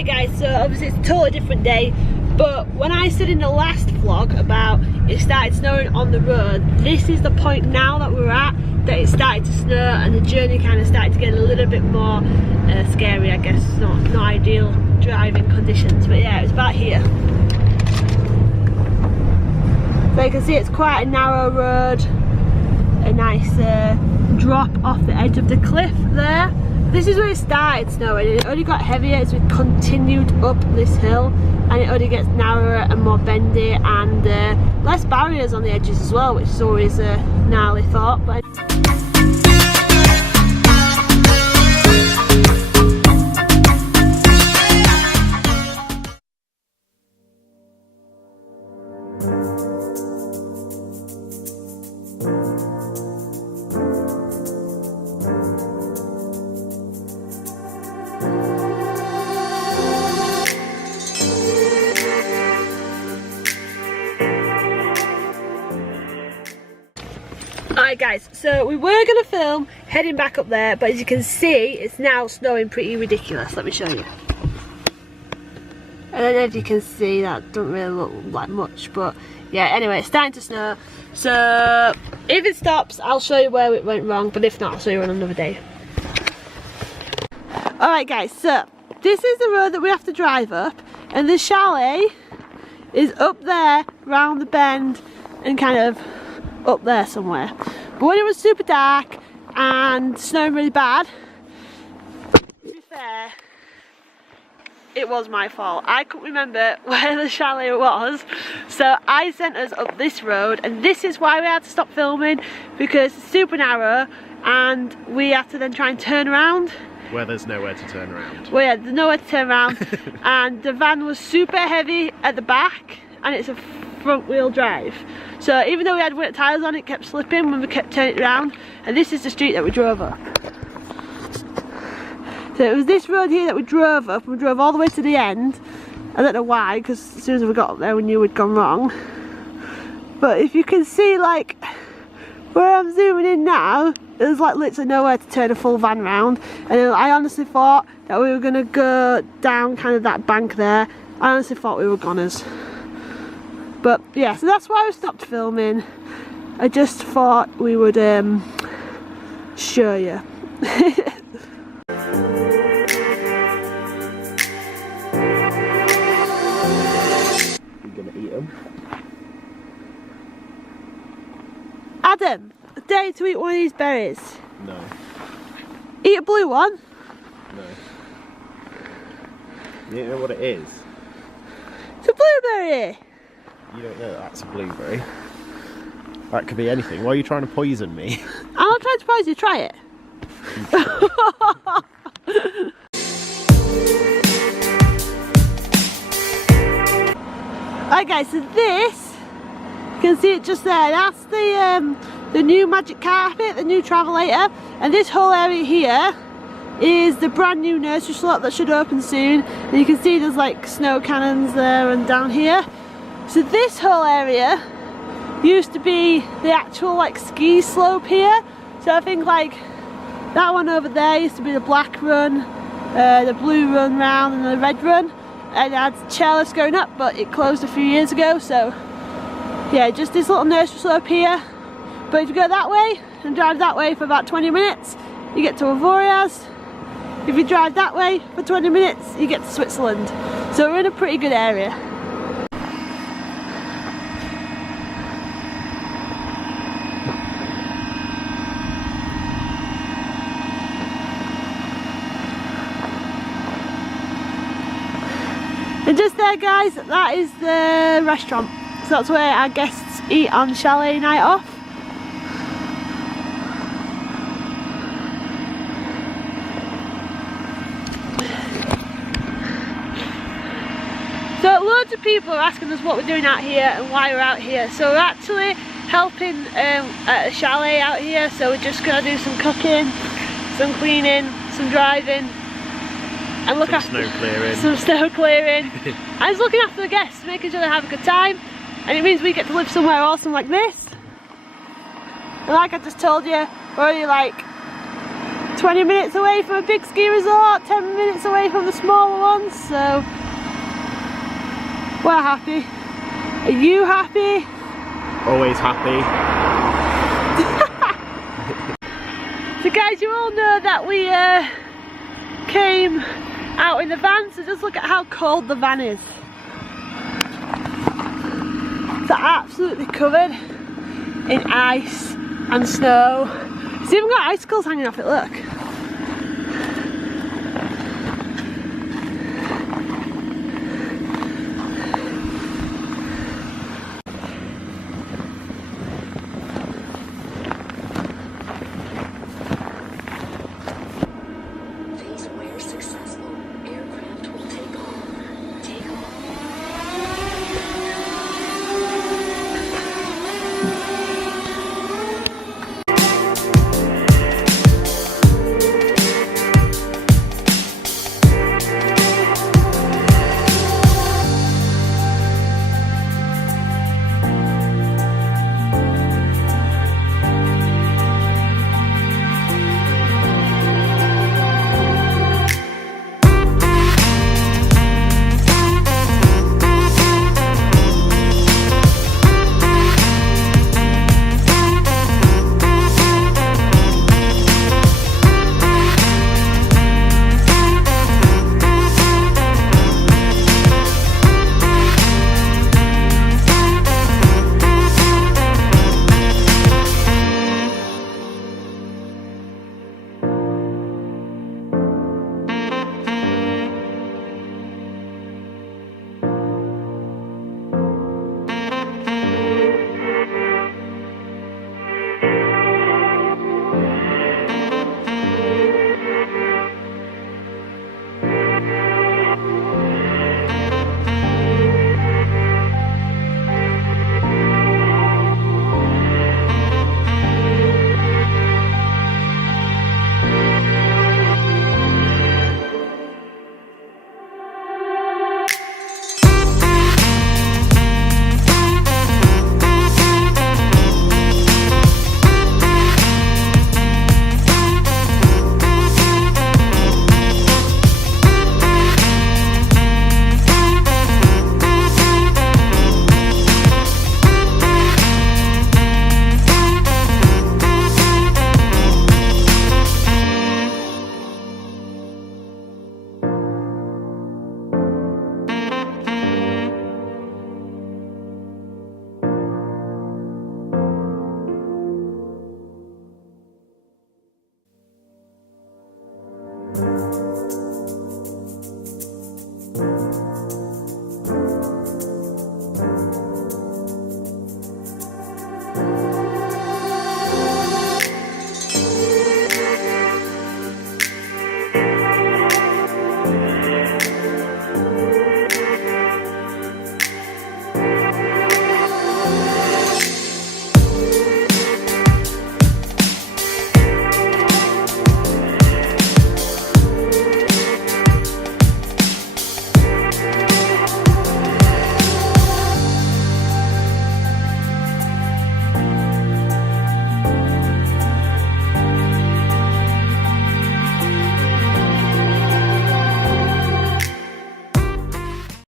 Alright guys, so obviously it's a totally different day, but when I said in the last vlog about it started snowing on the road, this is the point now that we're at, that it started to snow and the journey kind of started to get a little bit more scary, I guess. Not ideal driving conditions, but yeah, it's about here. So you can see it's quite a narrow road, a nice drop off the edge of the cliff there. This is where it started snowing, and it only got heavier as we continued up this hill, and it only gets narrower and more bendy, and less barriers on the edges as well, which is always a gnarly thought. But alright guys, so we were going to film heading back up there, but as you can see it's now snowing pretty ridiculous. Let me show you. I don't know if you can see, that doesn't really look like much, but yeah, anyway, it's starting to snow. So if it stops I'll show you where it went wrong, but if not I'll show you on another day. Alright guys, so this is the road that we have to drive up, and the chalet is up there round the bend and kind of up there somewhere. But when it was super dark and snowing really bad, to be fair, it was my fault. I couldn't remember where the chalet was, so I sent us up this road, and this is why we had to stop filming, because it's super narrow and we had to then try and turn around. Where there's nowhere to turn around. Well, yeah, there's nowhere to turn around. And the van was super heavy at the back, and it's a front wheel drive. So even though we had wet tyres on, it kept slipping when we kept turning it around. And this is the street that we drove up. So it was this road here that we drove up, and we drove all the way to the end. I don't know why, because as soon as we got up there we knew we'd gone wrong. But if you can see, like, where I'm zooming in now, there's like literally nowhere to turn a full van round. And I honestly thought that we were going to go down kind of that bank there. I honestly thought we were goners. But yeah, so that's why we stopped filming. I just thought we would show you. You're gonna eat them? Adam, I dare you to eat one of these berries. No. Eat a blue one. No. You don't know what it is? It's a blueberry. You don't know that's a blueberry. That could be anything. Why are you trying to poison me? I'm not trying to poison you, try it. Alright guys, so this, you can see it just there, that's the new magic carpet, the new travelator, and this whole area here is the brand new nursery slot that should open soon. And you can see there's like snow cannons there and down here. So this whole area used to be the actual like ski slope here. So I think like that one over there used to be the black run, the blue run round, and the red run. And it had chairlifts going up, but it closed a few years ago. So yeah, just this little nursery slope here. But if you go that way and drive that way for about 20 minutes, you get to Avoriaz. If you drive that way for 20 minutes, you get to Switzerland. So we're in a pretty good area. And just there guys, that is the restaurant. So that's where our guests eat on chalet night off. So loads of people are asking us what we're doing out here and why we're out here. So we're actually helping at a chalet out here. So we're just going to do some cooking, some cleaning, some driving, and look after some snow clearing. And just looking after the guests, making sure they have a good time. And it means we get to live somewhere awesome like this. And like I just told you, we're only like 20 minutes away from a big ski resort, 10 minutes away from the smaller ones, so we're happy. Are you happy? Always happy. So guys, you all know that we came out in the van, so just look at how cold the van is. It's absolutely covered in ice and snow. It's even got icicles hanging off it, look.